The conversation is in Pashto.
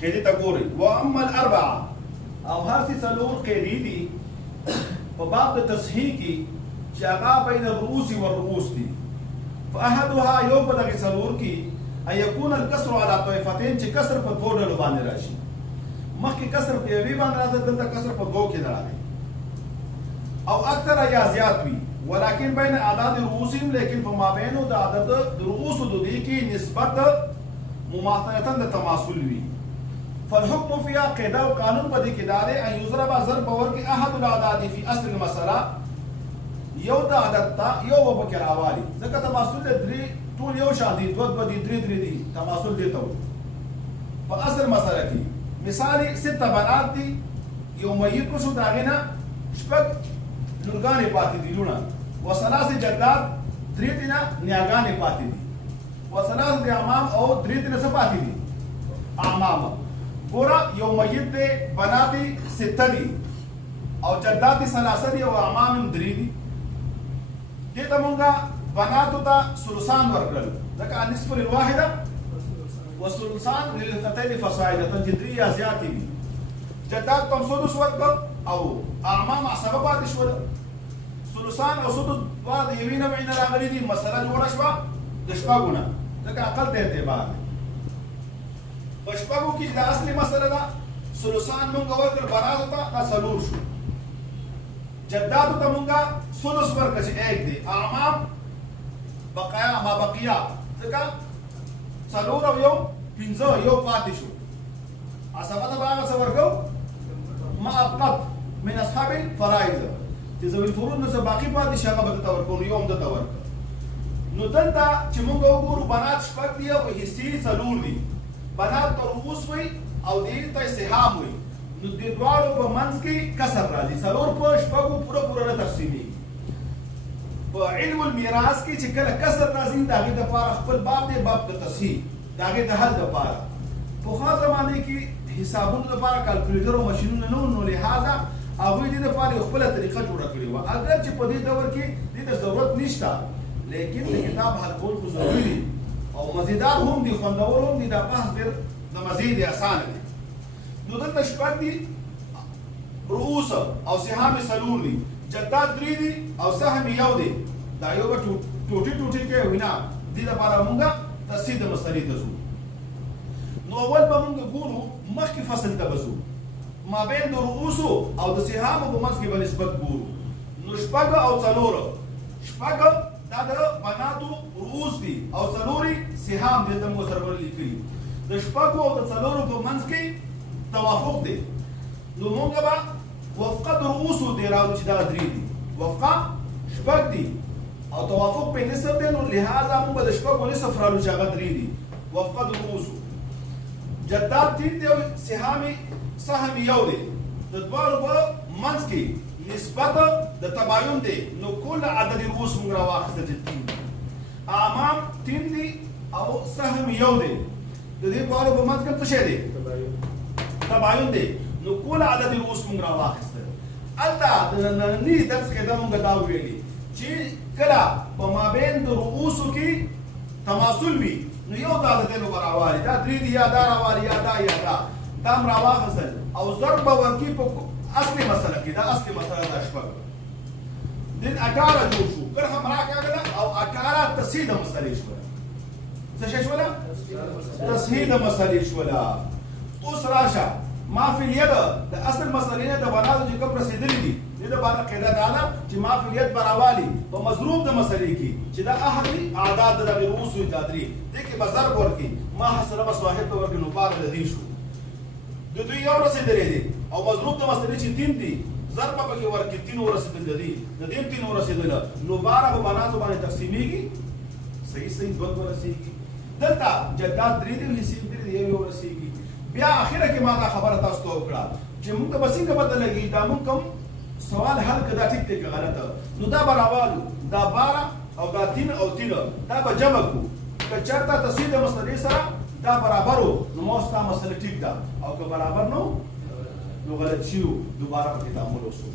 قیدی ته ګورئ. واما الاربعه او هر څه څلور قیدی دي په باب د تصحیح کې چې هغه بین الرؤوس والرؤوس دي. فاحدها یو په دغه څلور کې ان يكون الكسر على طائفتين چې کسر په دوه ډلو باندې راشي. مخکې کسر په یوې باندې راځي، دلته کسر په دوه کې راځي. او اکثر یا زیات وي ولكن بین اعداد رؤوسهم، لیکن په مابین د عدد رؤوس د دې کې نسبت مماثلتا د تماثل وي. فالحكم فيها قاعده او قانون په دې کې دا دی ان يضرب ضرب ورکې احد الاعداد في اصل المساله، یو د عدد ته یو وبکې راوالي، ځکه تماثل د درې ټول یو شان دي، دوه دوه دي، درې درې دي، تماثل دی ته په اصل مسله کې. مثال 6 بنات دي، یو میت شو د هغې نه شپږ لورګانې پاتې دي لونه، وثلاث جدات، درې تنه نیاګانې پاتې دي، وثلاث اعمام او درې تنه څه پاتې دي اعمام. ګوره یو میت دی، بنات 6 دي او جدات 3 دي او اعمام 3 دي. دې ته مونږه بناتو ته ثلثان ورکړل، ځکه النصف للواحده والثلثان للاثنتين فصاعدا، چې 3 یا زیاتې دي. جدات ته سدس ورکړل او اعمام عصبه پاتې شول. ثلثان او سدس دواړه د یوې نوعې نه راغلي دي. مسله جوړه شوه د شپږو نه، ځکه عقل ته اعتبار دی. په شپږو کې دا اصلي مسله ده. ثلثان مونږ ورکړل بناتو ته، دا څلور شو. جداتو ته مونږه ثلث ورکړه چې 1 دی. اعمام بقایا ما بقیا، ځکه څلور او یو 5، یو پاتې شو. عصبه ته به هغه څه ورکړو ما ابقت من اصحاب الفرائض، چې ذوي الفروض نه څه باقي پاتې شي هغه به درته ورکړو، یو هم درته ورکړه. نو دلته چې مونږ وګورو بنات شپږ دي او حصې څلور دي. بنات ته رؤوس وایي او دې ته سهام وایي. نو د دواړو په منځ کې کسر راځي. څلور په شپږو پوره پوره نه تقسیمېږي. په علم المیراث کې چې کله کسر راځي د هغې دپاره خپل باب دی، باب د تصحیح، د هغې د حل دپاره. پخوا زمانې کې حسابونو دپاره کالکولیټر او ماشینونه نه وو، نو لهذا هغوی دې دپاره یو خپله طریقه جوړه کړې وه. اگر چې په دې دور کې دې ته ضرورت نشته، لیکن د کتاب حل کول خو ضروري دي او مزیدار هم دي، خوندور هم دي. دا بحث ډېر د مزید اسانه دی. نو دلته شپږ دي، رؤوس او سهام څلور دي، جدات 3 دي او سهم یو دی. دا یو به ټوټې ټوټې کې وینا دې لپاره مونږه تصحیح د مسلې ته ځو. نو اول به مونږ ګورو مخکې فصل ته به ځو، ما بین د رؤوسو او د سهامو په منځ کې به نسبت ګورو. نو شپږ او څلور، شپږ دا د بناتو رؤوس دي او څلور سهام دې ته مونږ سره لیکلي. د شپږو او د څلورو په منځ کې توافق دی. نو مونږ به وفقه د رؤوسو دی راوړو چې دا 3 دي، وفقه شپږ دي او توافق په نسب دی. نو لهذا مونږ به د شپږو نصف راوړو چې هغه 3 دي، وفقه د رؤوسو. جدات 3 دي او سهم یو دی. د دواړو په منځ کې نسبت د تباین دی. نو کل عدد رؤوس مونږ راواخیسته چې 3 دي. اعمام 3 دي او سهم یو دی. د دې دواړو په منځ کې څه شی دی؟ تباین دی. نو کل عدد رؤوس مونږ راواخیسته. هلته د ننني درس کې دا مونږ دا ویلي چې کله په مابین د رؤوسو کې تماثل وي، نو یو د عددینو به راوالي، دا 3 دي یا دا راوالي یا دا یا دا، دا هم راواخیستل او ضرب به ورکړي په اصلي مسله کې. دا اصلي مسله دا شپږ دین 18 جوړ شو، کرښه مراکاږله او 18 تصحیح د مسلې شوله. څه شی شوله؟ تصحیح د مسلې شوله. اوس راشه ما فی الید د اصل مسلې نه د بناتو چې کوم رسېدلي دي، دې دپاره قاعده دا ده چې ما فی الید به راوالي په مضروب د مسلې کې چې دا احد اعداد د دغې رؤوس وي، دا 3 دې کې به ضرب ورکړي. ما حسنه به صاحب ته ورکړي، نو بار د دې شو. د دوی یو رسېدلی دی او مضروب د مسلې چې 3 دي، ضرب به پکې ورکړي 3 ورسېدل دي، د دې 3 ورسېدله، نو باره په بناتو باندې تقسیمېږي. صحیح صحیح 2 ورسېږي. دلته جدات 3 دي، حصې 3 دي، یو ورسېږي. بیا اخره کې ما دا خبره تاسو ته وکړه چې مونږ ته به څنګه پته لګي دا مونږ کوم سوال حل که دا ټیک دی که غلطه. نو دا به راوالو، دا 12 او دا 3 او 3 دا به جمع کړو. که چېرته تصحیح د مسلې سره دا برابر و، نو ما ستا مسله ټیک ده، او که برابر نه نو غلط شي، دوباره پکې تعامل وشو.